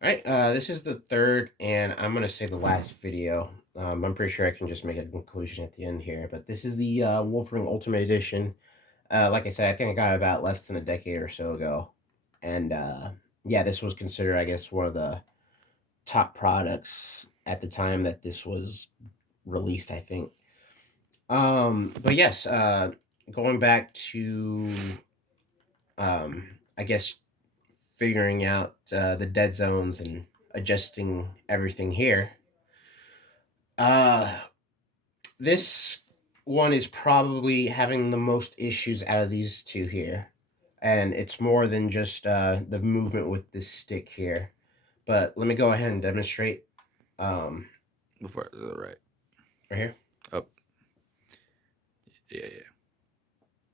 All right, this is the third, and I'm gonna say the last video. I'm pretty sure I can just make a conclusion at the end here, but this is the Wolverine Ultimate Edition. Like I said, I think I got it about less than a decade or so ago, and yeah, this was considered, I guess, one of the top products at the time that this was released. I think. But yes, going back to, I guess, figuring out the dead zones and adjusting everything here. Uh, this one is probably having the most issues out of these two here. And it's more than just the movement with this stick here. But let me go ahead and demonstrate um, Before to the right. right here. Up. Yeah.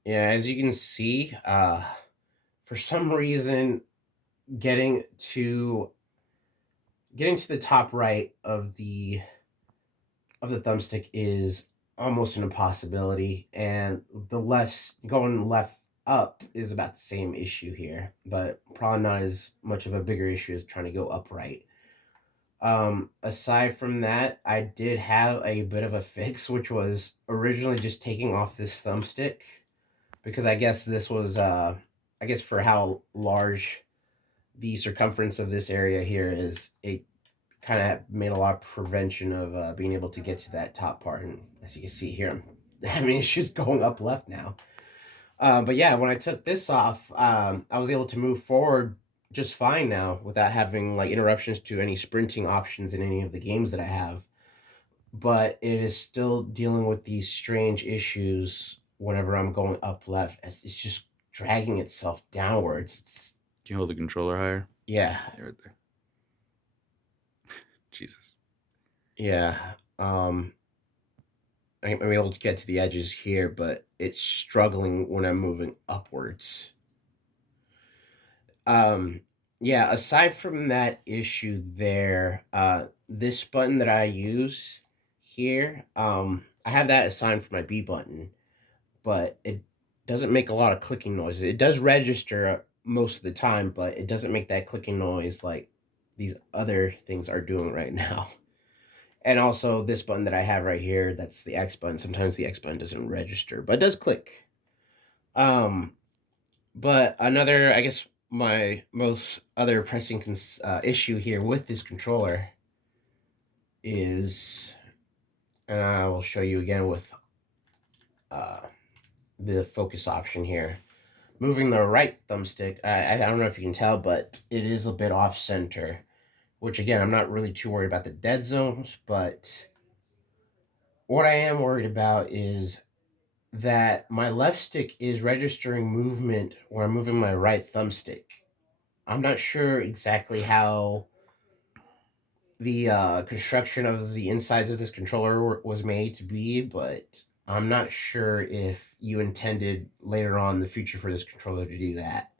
Yeah, as you can see, for some reason, getting to getting to the top right of the thumbstick is almost an impossibility, and the left going left up is about the same issue here, but probably not as much of a bigger issue as trying to go upright. Aside from that, I did have a bit of a fix, which was originally just taking off this thumbstick because I guess this was I guess for how large the circumference of this area here is, it kind of made a lot of prevention of being able to get to that top part. And as you can see here, I'm having issues going up left now. But yeah, when I took this off, I was able to move forward just fine now without having like interruptions to any sprinting options in any of the games that I have. But it is still dealing with these strange issues whenever I'm going up left. It's just dragging itself downwards. Can you hold the controller higher? Yeah, Yeah, right there. Jesus. yeah. I'm able to get to the edges here, but it's struggling when I'm moving upwards. Um, yeah, aside from that issue there, this button that I use here, I have that assigned for my B button, but it doesn't make a lot of clicking noises. It does register most of the time, but it doesn't make that clicking noise like these other things are doing right now. And also this button that I have right here, that's the X button. Sometimes the X button doesn't register, but it does click. Um, but another, I guess, my most other pressing issue here with this controller is, and I will show you again with uh, the focus option here. Moving the right thumbstick, I don't know if you can tell, but it is a bit off center, which again, I'm not really too worried about the dead zones, but what I am worried about is that my left stick is registering movement when I'm moving my right thumbstick. I'm not sure exactly how the construction of the insides of this controller was made to be, but I'm not sure if you intended later on in the future for this controller to do that.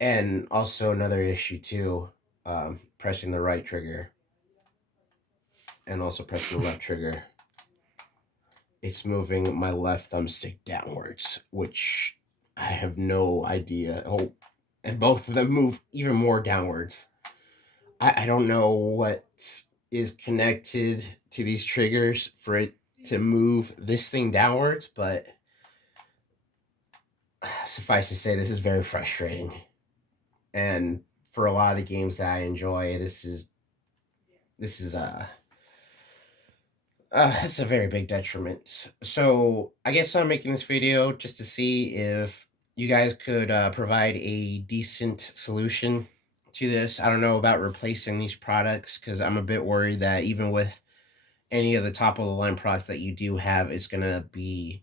And also another issue too, pressing the right trigger and also pressing the left trigger. It's moving my left thumbstick downwards, which I have no idea. Oh, and both of them move even more downwards. I don't know what is connected to these triggers for it to move this thing downwards, but suffice to say, this is very frustrating. And for a lot of the games that I enjoy, this is it's a very big detriment. So I guess I'm making this video just to see if you guys could provide a decent solution to this. I don't know about replacing these products because I'm a bit worried that even with any of the top of the line products that you do have, it's going to be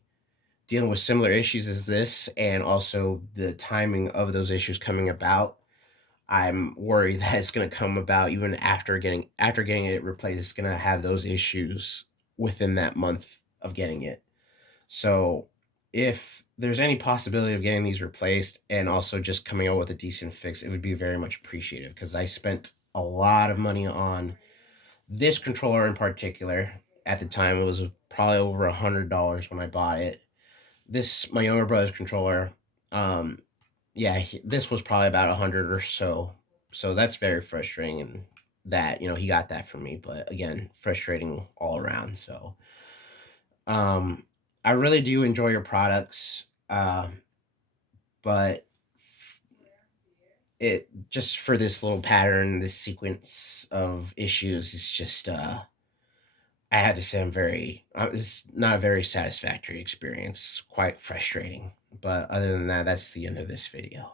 dealing with similar issues as this, and also the timing of those issues coming about. I'm worried that it's going to come about even after getting it replaced. It's going to have those issues within that month of getting it. So, if there's any possibility of getting these replaced and also just coming out with a decent fix, it would be very much appreciated because I spent a lot of money on this controller in particular. At the time, it was probably over $100 when I bought it. This my younger brother's controller. Um, yeah, this was probably about 100 or so. So that's very frustrating, and that, he got that from me, but again, frustrating all around. So um I really do enjoy your products, but it just for this little pattern, this sequence of issues, it's just I had to say it's not a very satisfactory experience, quite frustrating. But other than that, that's the end of this video.